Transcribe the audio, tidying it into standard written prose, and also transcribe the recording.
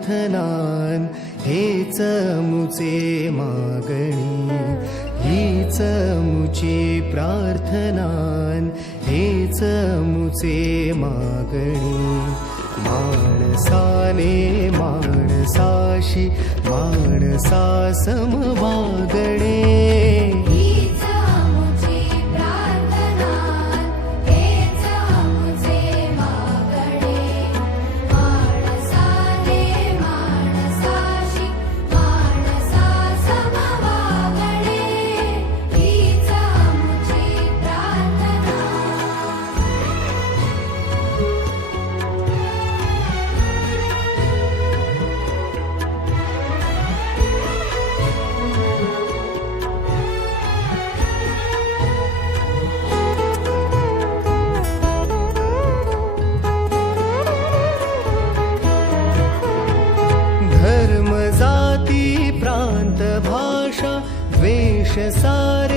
प्रार्थनान हेच मुचे मागणी, हीच मुची प्रार्थनान हेच मुचे मागणी. माणसाने माणसाशी माणसा सम वागणे, हीच मुची प्रार्थना, हेच मुचे मागणे. माणसाने माणसाशी माणसा सम वागणे, हीच मुची प्रार्थना. धर्म जाती प्रांत भाषा द्वेष सारे